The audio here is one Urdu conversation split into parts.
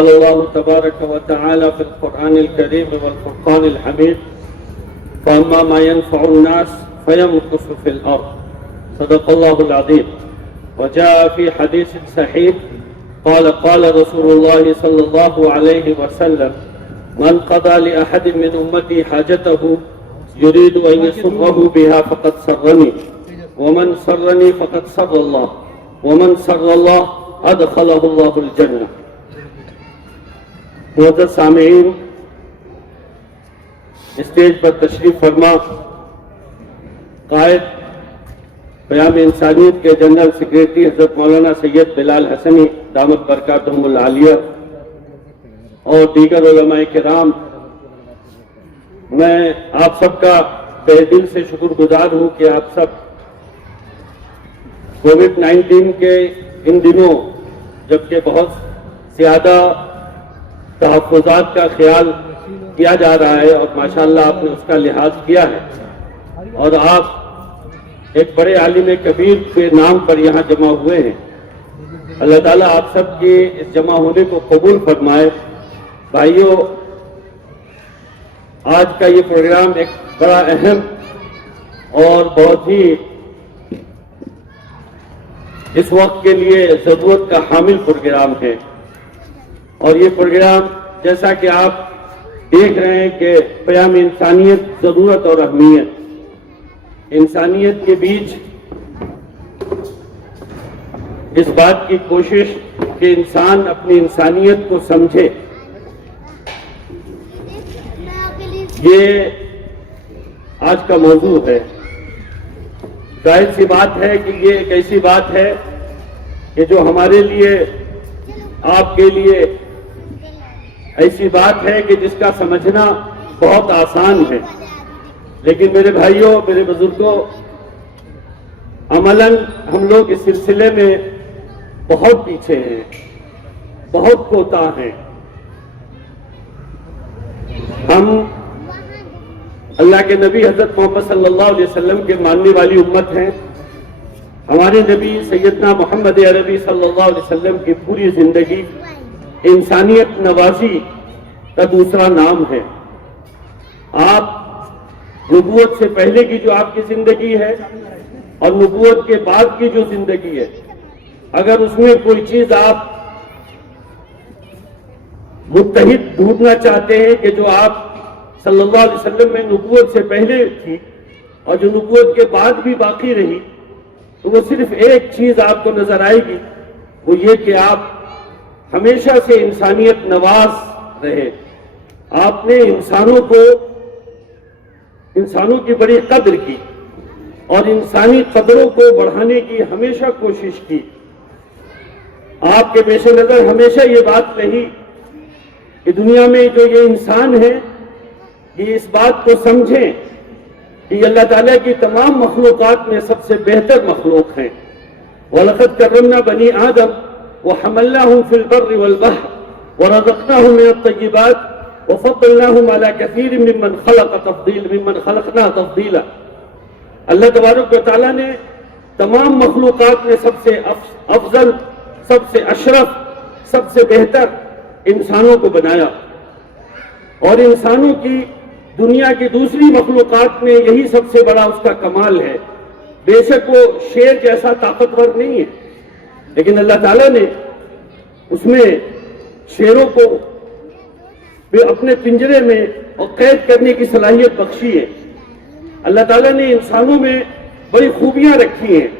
قال الله تبارك وتعالى في القرآن الكريم والفرقان الحميد فأما ما ينفع الناس فيمكث في الأرض صدق الله العظيم. وجاء في حديث صحيح قال رسول الله صلى الله عليه وسلم من قضى لأحد من أمتي حاجته يريد أن يسره بها فقد سرني ومن سرني فقد سر الله ومن سر الله أدخله الله الجنة. معزز سامعین، اسٹیج پر تشریف فرما قائد پیام انسانیت کے جنرل سیکریٹری حضرت مولانا سید بلال حسنی دامت برکاتہم العالیہ اور دیگر علماء کرام، میں آپ سب کا تہہ دل سے شکر گزار ہوں کہ آپ سب کووڈ-19 کے ان دنوں جبکہ بہت زیادہ تحفظات کا خیال کیا جا رہا ہے اور ماشاءاللہ آپ نے اس کا لحاظ کیا ہے اور آپ ایک بڑے عالم کبیر کے نام پر یہاں جمع ہوئے ہیں، اللہ تعالیٰ آپ سب کے اس جمع ہونے کو قبول فرمائے. بھائیوں، آج کا یہ پروگرام ایک بڑا اہم اور بہت ہی اس وقت کے لیے ضرورت کا حامل پروگرام ہے اور یہ پروگرام جیسا کہ آپ دیکھ رہے ہیں کہ پیام انسانیت ضرورت اور اہمیت، انسانیت کے بیچ اس بات کی کوشش کہ انسان اپنی انسانیت کو سمجھے، یہ آج کا موضوع ہے. ظاہر سی بات ہے کہ یہ ایک ایسی بات ہے کہ جو ہمارے لیے، آپ کے لیے ایسی بات ہے کہ جس کا سمجھنا بہت آسان ہے، لیکن میرے بھائیوں، میرے بزرگوں، عملاً ہم لوگ اس سلسلے میں بہت پیچھے ہیں، بہت کوتاہ ہیں. ہم اللہ کے نبی حضرت محمد صلی اللہ علیہ وسلم کے ماننے والی امت ہیں. ہمارے نبی سیدنا محمد عربی صلی اللہ علیہ وسلم کی پوری زندگی انسانیت نوازی کا دوسرا نام ہے. آپ نبوت سے پہلے کی جو آپ کی زندگی ہے اور نبوت کے بعد کی جو زندگی ہے، اگر اس میں کوئی چیز آپ متحد ڈھونڈنا چاہتے ہیں کہ جو آپ صلی اللہ علیہ وسلم میں نبوت سے پہلے تھی اور جو نبوت کے بعد بھی باقی رہی، تو وہ صرف ایک چیز آپ کو نظر آئے گی، وہ یہ کہ آپ ہمیشہ سے انسانیت نواز رہے. آپ نے انسانوں کی بڑی قدر کی اور انسانی قدروں کو بڑھانے کی ہمیشہ کوشش کی. آپ کے پیش نظر ہمیشہ یہ بات رہی کہ دنیا میں جو یہ انسان ہے، یہ اس بات کو سمجھیں کہ یہ اللہ تعالیٰ کی تمام مخلوقات میں سب سے بہتر مخلوق ہیں. وَلَقَدْ كَرَّمْنَا بَنِي آدَمَ وَحَمَلْنَاهُمْ فِي الْبَرِّ وَالْبَحْرِ وَرَزَقْنَاهُمْ مِنَ الطَّيِّبَاتِ وَفَضَّلْنَاهُمْ عَلَى كَثِيرٍ مِّمَّنْ خَلَقْنَا تَفْضِيلًا. اللہ تبارک و تعالیٰ نے تمام مخلوقات میں سب سے افضل، سب سے اشرف، سب سے بہتر انسانوں کو بنایا اور انسانوں کی دنیا کی دوسری مخلوقات میں یہی سب سے بڑا اس کا کمال ہے. بے شک وہ شیر جیسا طاقتور نہیں ہے، لیکن اللہ تعالیٰ نے اس میں شیروں کو اپنے پنجرے میں اور قید کرنے کی صلاحیت بخشی ہے. اللہ تعالیٰ نے انسانوں میں بڑی خوبیاں رکھی ہیں،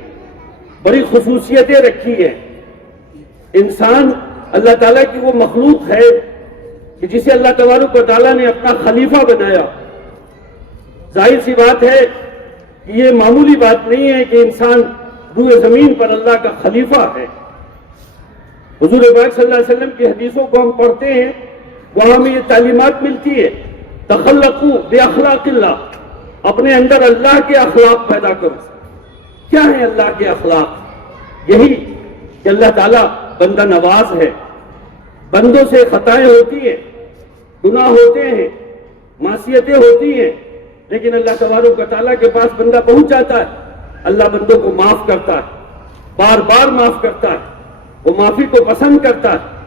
بڑی خصوصیتیں رکھی ہیں. انسان اللہ تعالیٰ کی وہ مخلوق ہے کہ جسے اللہ تبارک و تعالیٰ نے اپنا خلیفہ بنایا. ظاہر سی بات ہے کہ یہ معمولی بات نہیں ہے کہ انسان روئے زمین پر اللہ کا خلیفہ ہے. حضور پاک صلی اللہ علیہ وسلم کی حدیثوں کو ہم پڑھتے ہیں، وہاں ہمیں یہ تعلیمات ملتی ہے، تخلقوا باخلاق اللہ، اپنے اندر اللہ کے اخلاق پیدا کرو. کیا ہیں اللہ کے اخلاق؟ یہی کہ اللہ تعالیٰ بندہ نواز ہے. بندوں سے خطائیں ہوتی ہیں، گناہ ہوتے ہیں، معصیتیں ہوتی ہیں، لیکن اللہ تبارک و تعالیٰ کے پاس بندہ پہنچ جاتا ہے. اللہ بندوں کو معاف کرتا ہے، بار بار معاف کرتا ہے، وہ معافی کو پسند کرتا ہے.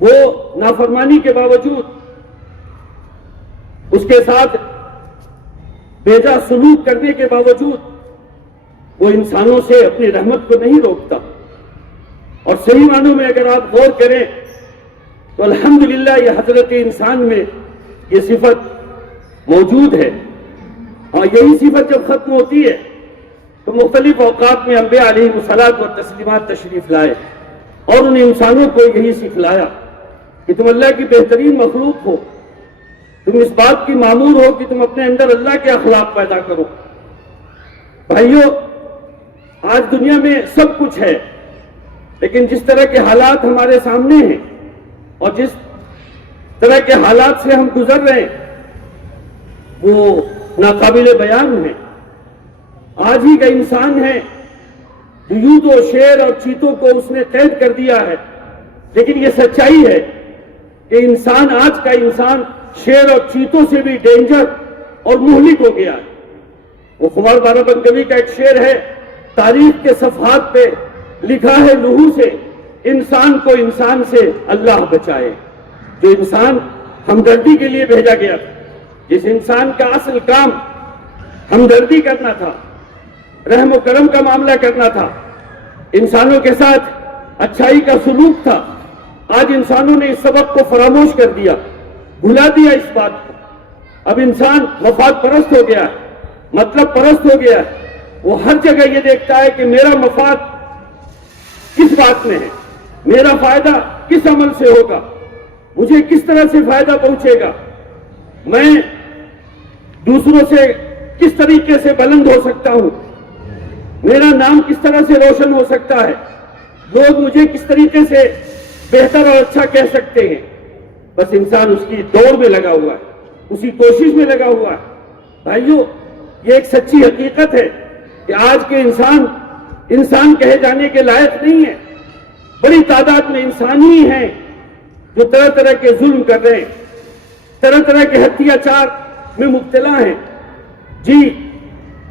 وہ نافرمانی کے باوجود اس کے ساتھ بیجا سلوک کرنے کے باوجود وہ انسانوں سے اپنی رحمت کو نہیں روکتا. اور صحیح معنوں میں اگر آپ غور کریں تو الحمدللہ یہ حضرت انسان میں یہ صفت موجود ہے. اور یہی صفت جب ختم ہوتی ہے تو مختلف اوقات میں انبیاء علیہ الصلوۃ والتسلیمات تشریف لائے اور ان انسانوں کو یہی سکھلایا کہ تم اللہ کی بہترین مخلوق ہو. تم اس بات کی مامور ہو کہ تم اپنے اندر اللہ کے اخلاق پیدا کرو. بھائیو، آج دنیا میں سب کچھ ہے، لیکن جس طرح کے حالات ہمارے سامنے ہیں اور جس طرح کے حالات سے ہم گزر رہے ہیں وہ ناقابل بیان ہے. آج ہی کا انسان ہے جو یوت و شیر اور چیتوں کو اس نے قید کر دیا ہے، لیکن یہ سچائی ہے کہ انسان، آج کا انسان شیر اور چیتوں سے بھی ڈینجر اور مہلک ہو گیا ہے. وہ خمار بارہ بنگوی کا ایک شعر ہے، تاریخ کے صفحات پہ لکھا ہے لہو سے، انسان کو انسان سے اللہ بچائے. جو انسان ہمدردی کے لیے بھیجا گیا تھا، جس انسان کا اصل کام ہمدردی کرنا تھا، رحم و کرم کا معاملہ کرنا تھا، انسانوں کے ساتھ اچھائی کا سلوک تھا، آج انسانوں نے اس سبق کو فراموش کر دیا، بھلا دیا اس بات کو. اب انسان مفاد پرست ہو گیا ہے، مطلب پرست ہو گیا ہے. وہ ہر جگہ یہ دیکھتا ہے کہ میرا مفاد کس بات میں ہے، میرا فائدہ کس عمل سے ہوگا، مجھے کس طرح سے فائدہ پہنچے گا، میں دوسروں سے کس طریقے سے بلند ہو سکتا ہوں، میرا نام کس طرح سے روشن ہو سکتا ہے، لوگ مجھے کس طریقے سے بہتر اور اچھا کہہ سکتے ہیں. بس انسان اس کی دوڑ میں لگا ہوا ہے، اسی کوشش میں لگا ہوا ہے. بھائیو، یہ ایک سچی حقیقت ہے کہ آج کے انسان کہے جانے کے لائق نہیں ہے. بڑی تعداد میں انسان ہی ہیں جو طرح طرح کے ظلم کر رہے ہیں، طرح طرح کے اتیاچار میں مبتلا ہیں. جی،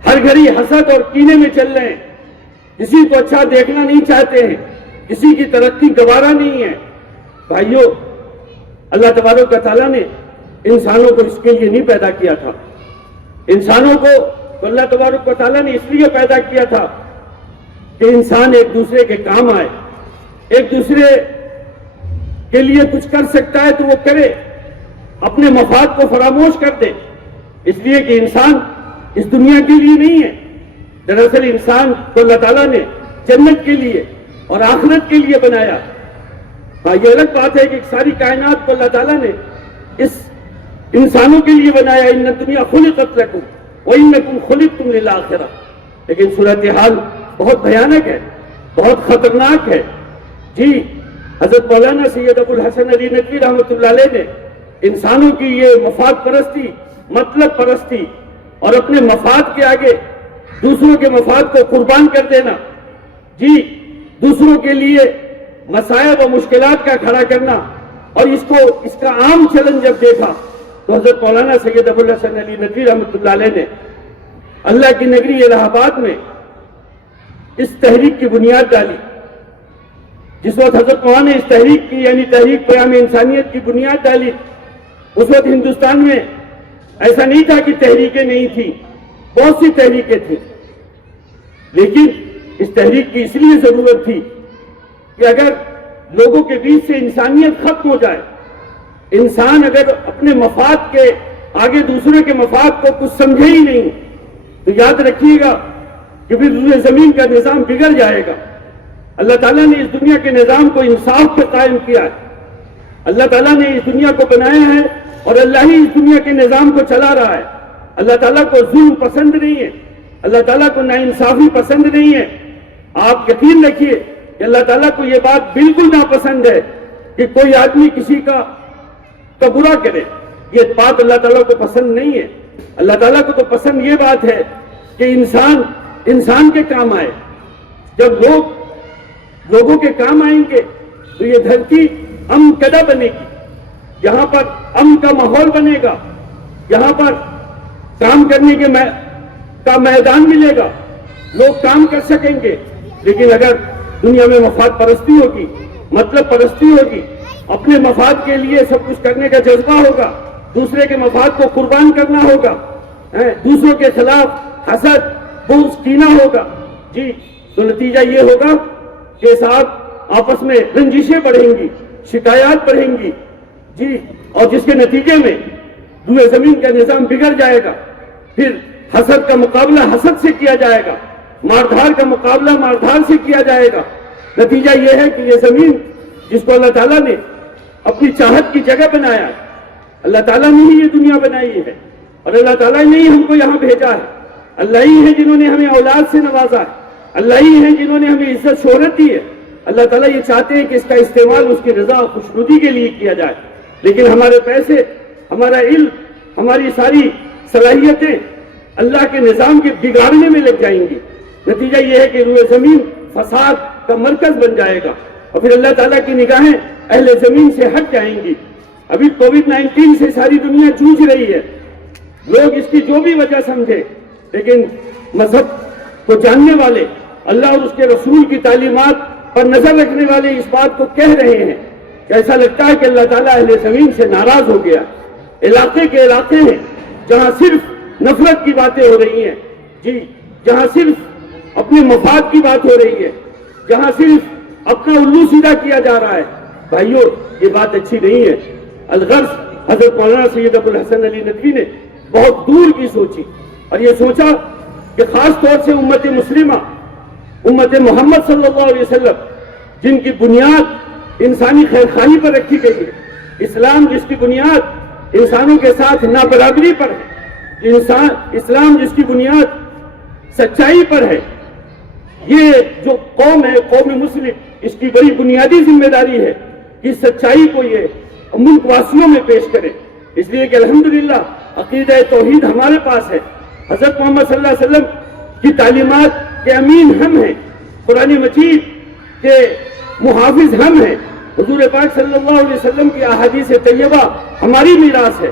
ہر گھڑی حسد اور کینے میں چل رہے ہیں، کسی کو اچھا دیکھنا نہیں چاہتے ہیں، کسی کی ترقی گوارا نہیں ہے. بھائیو، اللہ تبارک و تعالیٰ نے انسانوں کو اس کے لیے نہیں پیدا کیا تھا. انسانوں کو اللہ تبارک و تعالیٰ نے اس لیے پیدا کیا تھا کہ انسان ایک دوسرے کے کام آئے، ایک دوسرے کے لیے کچھ کر سکتا ہے تو وہ کرے، اپنے مفاد کو فراموش کر دے. اس لیے کہ انسان اس دنیا کے لیے نہیں ہے. دراصل انسان کو اللہ تعالیٰ نے جنت کے لیے اور آخرت کے لیے بنایا. یہ الگ بات ہے کہ ساری کائنات کو اللہ تعالیٰ نے اس انسانوں کے لیے بنایا. ان الدنیا خلقت لکم وانکم خلقتم للآخرہ. لیکن صورتحال بہت بھیانک ہے، بہت خطرناک ہے. جی، حضرت مولانا سید ابو الحسن علی ندوی رحمۃ اللہ علیہ نے انسانوں کی یہ مفاد پرستی، مطلب پرستی اور اپنے مفاد کے آگے دوسروں کے مفاد کو قربان کر دینا، جی، دوسروں کے لیے مسائب و مشکلات کا کھڑا کرنا، اور اس کا عام چلن جب دیکھا تو حضرت مولانا سید ابو الحسن علی ندوی رحمۃ اللہ علیہ نے اللہ کی نگری الہ آباد میں اس تحریک کی بنیاد ڈالی. جس وقت حضرت مولانا نے اس تحریک کی، یعنی تحریک پیام انسانیت کی بنیاد ڈالی، اس وقت ہندوستان میں ایسا نہیں تھا کہ تحریکیں نہیں تھیں، بہت سی تحریکیں تھیں. لیکن اس تحریک کی اس لیے ضرورت تھی کہ اگر لوگوں کے بیچ سے انسانیت ختم ہو جائے، انسان اگر اپنے مفاد کے آگے دوسرے کے مفاد کو کچھ سمجھے ہی نہیں تو یاد رکھیے گا کہ پھر زمین کا نظام بگڑ جائے گا. اللہ تعالیٰ نے اس دنیا کے نظام کو انصاف پہ قائم کیا ہے. اللہ تعالیٰ نے اس دنیا کو بنایا ہے اور اللہ ہی اس دنیا کے نظام کو چلا رہا ہے. اللہ تعالیٰ کو ظلم پسند نہیں ہے، اللہ تعالیٰ کو ناانصافی پسند نہیں ہے. آپ یقین رکھیے کہ اللہ تعالیٰ کو یہ بات بالکل ناپسند ہے کہ کوئی آدمی کسی کا برا کرے. یہ بات اللہ تعالیٰ کو پسند نہیں ہے. اللہ تعالیٰ کو تو پسند یہ بات ہے کہ انسان کے کام آئے. جب لوگوں کے کام آئیں گے تو یہ دھرتی امن کدہ بنے گی، یہاں پر امن کا ماحول بنے گا، یہاں پر کام کرنے کا میدان ملے گا، لوگ کام کر سکیں گے. لیکن اگر دنیا میں مفاد پرستی ہوگی، مطلب پرستی ہوگی، اپنے مفاد کے لیے سب کچھ کرنے کا جذبہ ہوگا، دوسرے کے مفاد کو قربان کرنا ہوگا، دوسروں کے خلاف حسد بغض کینہ ہوگا، جی تو نتیجہ یہ ہوگا کہ صاحب آپس میں رنجشیں بڑھیں گی، شکایات بڑھیں گی، جی اور جس کے نتیجے میں روئے زمین کا نظام بگڑ جائے گا، پھر حسد کا مقابلہ حسد سے کیا جائے گا، ماردھار کا مقابلہ ماردھار سے کیا جائے گا۔ نتیجہ یہ ہے کہ یہ زمین جس کو اللہ تعالیٰ نے اپنی چاہت کی جگہ بنایا ہے، اللہ تعالیٰ نے ہی یہ دنیا بنائی ہے، اور اللہ تعالیٰ نے ہی ہم کو یہاں بھیجا ہے، اللہ ہی ہے جنہوں نے ہمیں اولاد سے نوازا ہے، اللہ ہی ہے جنہوں نے ہمیں عزت شہرت دی ہے۔ اللہ تعالیٰ یہ چاہتے ہیں کہ اس کا استعمال اس کی رضا اور خوشنودی کے لیے کیا جائے، لیکن ہمارے پیسے، ہمارا علم، ہماری ساری صلاحیتیں اللہ کے نظام کے بگاڑنے میں لگ جائیں گی۔ نتیجہ یہ ہے کہ روئے زمین فساد کا مرکز بن جائے گا، اور پھر اللہ تعالیٰ کی نگاہیں اہل زمین سے ہٹ جائیں گی۔ ابھی کووڈ-19 سے ساری دنیا جوجھ رہی ہے، لوگ اس کی جو بھی وجہ سمجھے، لیکن مذہب کو جاننے والے، اللہ اور اس کے رسول کی تعلیمات پر نظر رکھنے والے اس بات کو کہہ رہے ہیں کہ ایسا لگتا ہے کہ اللہ تعالیٰ اہل زمین سے ناراض ہو گیا۔ علاقے کے علاقے ہیں جہاں صرف نفرت کی باتیں ہو رہی ہیں، جی جہاں صرف اپنے مفاد کی بات ہو رہی ہے، جہاں صرف اپنا الو سیدھا کیا جا رہا ہے۔ بھائیو یہ بات اچھی نہیں ہے۔ الغرض حضرت مولانا سید ابو الحسن علی ندوی نے بہت دور کی سوچی، اور یہ سوچا کہ خاص طور سے امت مسلمہ، امت محمد صلی اللہ علیہ وسلم، جن کی بنیاد انسانی خیرخواہی پر رکھی گئی ہے، اسلام جس کی بنیاد انسانوں کے ساتھ نابرابری پر ہے، اسلام جس کی بنیاد سچائی پر ہے، یہ جو قوم ہے قوم مسلم، اس کی بڑی بنیادی ذمہ داری ہے کہ سچائی کو یہ ملک واسیوں میں پیش کرے۔ اس لیے کہ الحمدللہ عقیدہ توحید ہمارے پاس ہے، حضرت محمد صلی اللہ علیہ وسلم کی تعلیمات کے امین ہم ہیں، قرآن مجید کے محافظ ہم ہیں، حضور پاک صلی اللہ علیہ وسلم کی احادیث طیبہ ہماری میراث ہے۔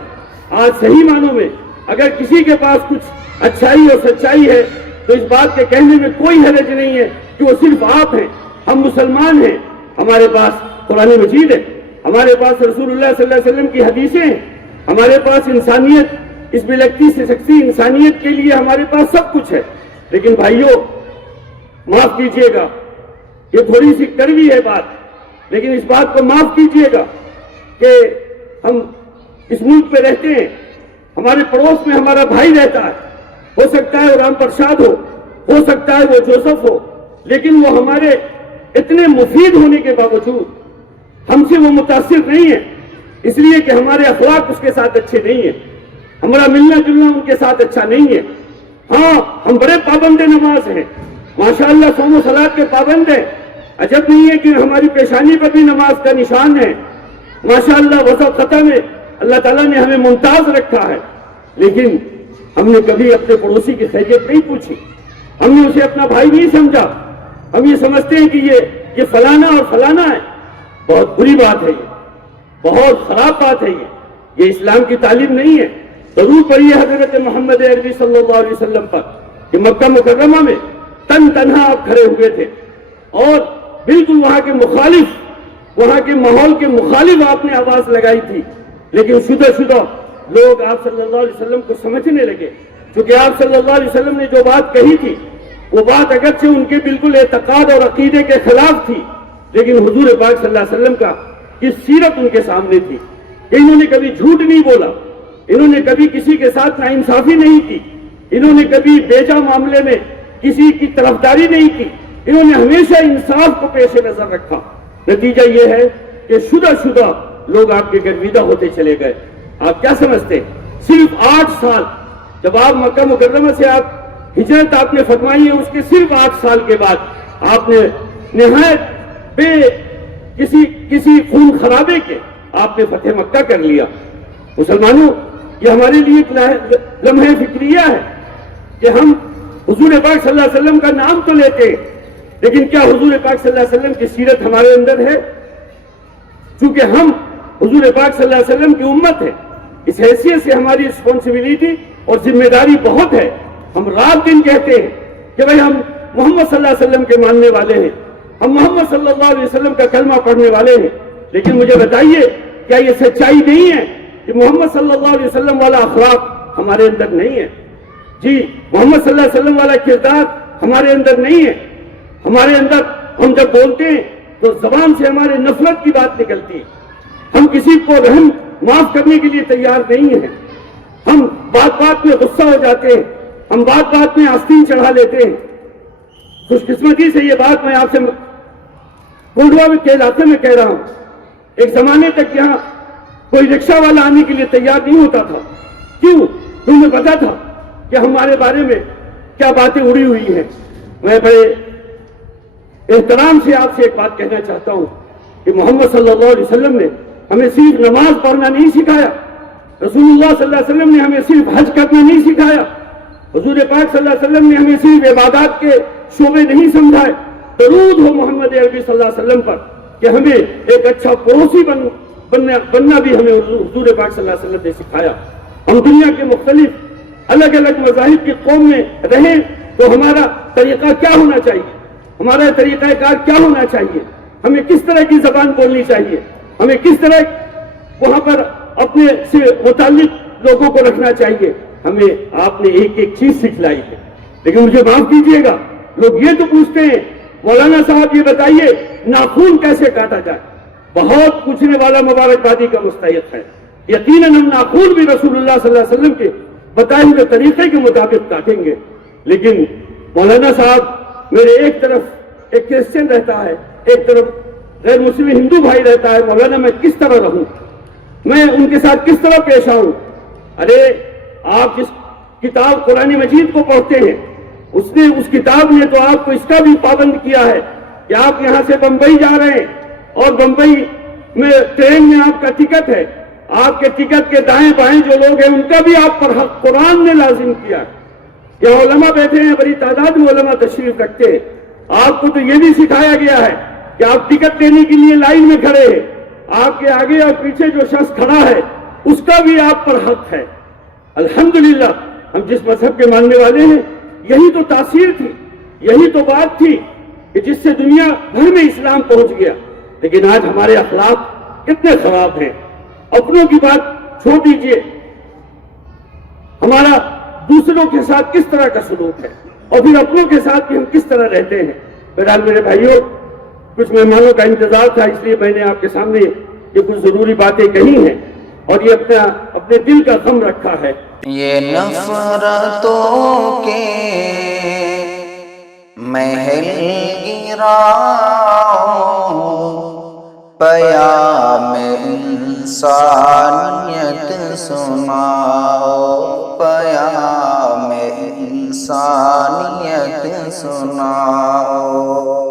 آج صحیح معنوں میں اگر کسی کے پاس کچھ اچھائی اور سچائی ہے تو اس بات کے کہنے میں کوئی حرج نہیں ہے کہ وہ صرف آپ ہیں، ہم مسلمان ہیں، ہمارے پاس قرآن مجید ہے، ہمارے پاس رسول اللہ صلی اللہ علیہ وسلم کی حدیثیں ہیں، ہمارے پاس انسانیت، اس بلکتی سے سکتی انسانیت کے لیے ہمارے پاس سب کچھ ہے۔ لیکن بھائیوں معاف کیجئے گا، یہ تھوڑی سی کڑوی ہے بات، لیکن اس بات کو معاف کیجئے گا کہ ہم اس ملک پہ رہتے ہیں، ہمارے پڑوس میں ہمارا بھائی رہتا ہے، ہو سکتا ہے وہ رام پرساد ہو سکتا ہے وہ جوسف ہو، لیکن وہ ہمارے اتنے مفید ہونے کے باوجود ہم سے وہ متاثر نہیں ہے، اس لیے کہ ہمارے اخلاق اس کے ساتھ اچھے نہیں ہیں، ہمارا ملنا جلنا ان کے ساتھ اچھا نہیں ہے۔ ہاں ہم بڑے پابند نماز ہیں، ماشاءاللہ صوم و صلاۃ کے پابند ہیں، عجب نہیں ہے کہ ہماری پیشانی پر بھی نماز کا نشان ہے، ماشاءاللہ وضع خطا میں اللہ تعالیٰ نے ہمیں ممتاز رکھا ہے، لیکن ہم نے کبھی اپنے پڑوسی کی خیریت نہیں پوچھی، ہم نے اسے اپنا بھائی نہیں سمجھا، ہم یہ سمجھتے ہیں کہ یہ فلانا اور فلانا ہے۔ بہت بری بات ہے، یہ بہت خراب بات ہے، یہ اسلام کی تعلیم نہیں ہے۔ ضرور پڑھیے حضرت محمد عربی صلی اللہ علیہ وسلم پر کہ مکہ مکرمہ میں تنہا آپ کھڑے ہوئے تھے اور بالکل وہاں کے مخالف، وہاں کے ماحول کے مخالف آپ نے آواز لگائی تھی، لیکن شدہ لوگ آپ صلی اللہ علیہ وسلم کو سمجھنے لگے، کیونکہ آپ صلی اللہ علیہ وسلم نے جو بات کہی تھی وہ بات اگرچہ ان کے بالکل اعتقاد اور عقیدے کے خلاف تھی، لیکن حضور پاک صلی اللہ علیہ وسلم کا یہ سیرت ان کے سامنے تھی کہ انہوں نے کبھی جھوٹ نہیں بولا، انہوں نے کبھی کسی کے ساتھ ناانصافی نہیں کی، انہوں نے کبھی بیجا معاملے میں کسی کی طرفداری نہیں کی، انہوں نے ہمیشہ انصاف کو پیش نظر رکھا۔ نتیجہ یہ ہے کہ شدہ لوگ آپ کے گرویدہ ہوتے چلے گئے۔ آپ کیا سمجھتے ہیں صرف 8 سال جب آپ مکہ مکرمہ سے آپ ہجرت آپ نے فرمائی ہے، اس کے صرف 8 سال کے بعد آپ نے نہایت بے کسی خون خرابے کے آپ نے فتح مکہ کر لیا۔ مسلمانوں یہ ہمارے لیے ایک لمحہ فکریہ ہے کہ ہم حضور پاک صلی اللہ علیہ وسلم کا نام تو لیتے ہیں، لیکن کیا حضور پاک صلی اللہ علیہ وسلم کی سیرت ہمارے اندر ہے؟ چونکہ ہم حضور پاک صلی اللہ علیہ وسلم کی امت ہے، اس حیثیت سے ہماری رسپانسبلٹی اور ذمہ داری بہت ہے۔ ہم رات دن کہتے ہیں کہ بھئی ہم محمد صلی اللہ علیہ وسلم کے ماننے والے ہیں، ہم محمد صلی اللہ علیہ وسلم کا کلمہ پڑھنے والے ہیں، لیکن مجھے بتائیے کیا یہ سچائی نہیں ہے کہ محمد صلی اللہ علیہ وسلم والا اخلاق ہمارے اندر نہیں ہے؟ جی، محمد صلی اللہ علیہ وسلم والا کردار ہمارے اندر نہیں ہے. ہمارے اندر ہم جب بولتے ہیں تو زبان سے ہمارے نفرت کی بات نکلتی ہے. ہم کسی کو رحم معاف کرنے کے لیے تیار نہیں ہیں. ہم بات بات میں غصہ ہو جاتے ہیں. ہم بات بات میں آستین چڑھا لیتے ہیں. خوش قسمتی سے یہ بات میں آپ سے کوڈوا کے علاقے میں کہہ رہا ہوں. ایک زمانے تک یہاں کوئی رکشہ والا آنے کے لیے تیار نہیں ہوتا تھا. کیوں؟ تمہیں پتا تھا کہ ہمارے بارے میں کیا باتیں اڑی ہوئی ہیں. میں بڑے احترام سے آپ سے ایک بات کہنا چاہتا ہوں کہ محمد صلی اللہ علیہ وسلم نے ہمیں صرف نماز پڑھنا نہیں سکھایا. رسول اللہ صلی اللہ علیہ وسلم نے ہمیں صرف حج کرنا نہیں سکھایا. حضور پاک صلی اللہ علیہ وسلم نے ہمیں صرف عبادات کے شعبے نہیں سمجھائے. درود ہو محمد عربی صلی اللہ علیہ وسلم پر کہ ہمیں ایک اچھا پڑوسی بننا بھی ہمیں حضور پاک صلی اللہ علیہ وسلم نے سکھایا. ہم دنیا کے مختلف الگ الگ مذاہب کی قوم میں رہیں تو ہمارا طریقہ کیا ہونا چاہیے؟ ہمارا طریقہ کار کیا ہونا چاہیے؟ ہمیں کس طرح کی زبان بولنی چاہیے؟ ہمیں کس طرح وہاں پر اپنے سے متعلق لوگوں کو رکھنا چاہیے؟ ہمیں آپ نے ایک ایک چیز سکھلائی ہے. لیکن مجھے معاف کیجیے گا، لوگ یہ تو پوچھتے ہیں مولانا صاحب یہ بتائیے ناخون کیسے کاٹا جائے؟ بہت پوچھنے والا مبارکبادی کا مستحق ہے. یقیناً ہم ناخون بھی رسول اللہ صلی اللہ علیہ وسلم کے بتائے ہوئے طریقے کے مطابق کاٹیں گے. لیکن مولانا صاحب میرے ایک طرف ایک کرسچن رہتا ہے، ایک طرف غیر مسلم ہندو بھائی رہتا ہے. مولانا میں کس طرح رہوں؟ میں ان کے ساتھ کس طرح پیش آؤں؟ ارے آپ جس کتاب قرآن مجید کو پڑھتے ہیں اس کتاب نے تو آپ کو اس کا بھی پابند کیا ہے کہ آپ یہاں سے بمبئی جا رہے ہیں اور بمبئی میں ٹرین میں آپ کا ٹکٹ ہے. آپ کے ٹکٹ کے دائیں بائیں جو لوگ ہیں ان کا بھی آپ پر حق قرآن نے لازم کیا. یہ علماء بیٹھے ہیں، بڑی تعداد میں علماء تشریف رکھتے ہیں. آپ کو تو یہ بھی سکھایا گیا ہے کہ آپ ٹکٹ لینے کے لیے لائن میں کھڑے ہیں. آپ کے آگے اور پیچھے جو شخص کھڑا ہے اس کا بھی آپ پر حق ہے. الحمدللہ ہم جس مذہب کے ماننے والے ہیں یہی تو تاثیر تھی، یہی تو بات تھی کہ جس سے دنیا بھر میں اسلام پہنچ گیا. لیکن آج ہمارے اخلاق کتنے خراب ہیں. اپنوں کی بات چھوڑ دیجئے، ہمارا دوسروں کے ساتھ کس طرح کا سلوک ہے اور پھر اپنوں کے ساتھ بھی ہم کس طرح رہتے ہیں. بہرحال میرے بھائیوں، کچھ مہمانوں کا انتظار تھا اس لیے میں نے آپ کے سامنے یہ کچھ ضروری باتیں کہی ہیں اور یہ اپنے دل کا غم رکھا ہے. یہ نفرتوں کے محل گراؤ، پیام انسانیت سناؤ، پیام انسانیت سناؤ.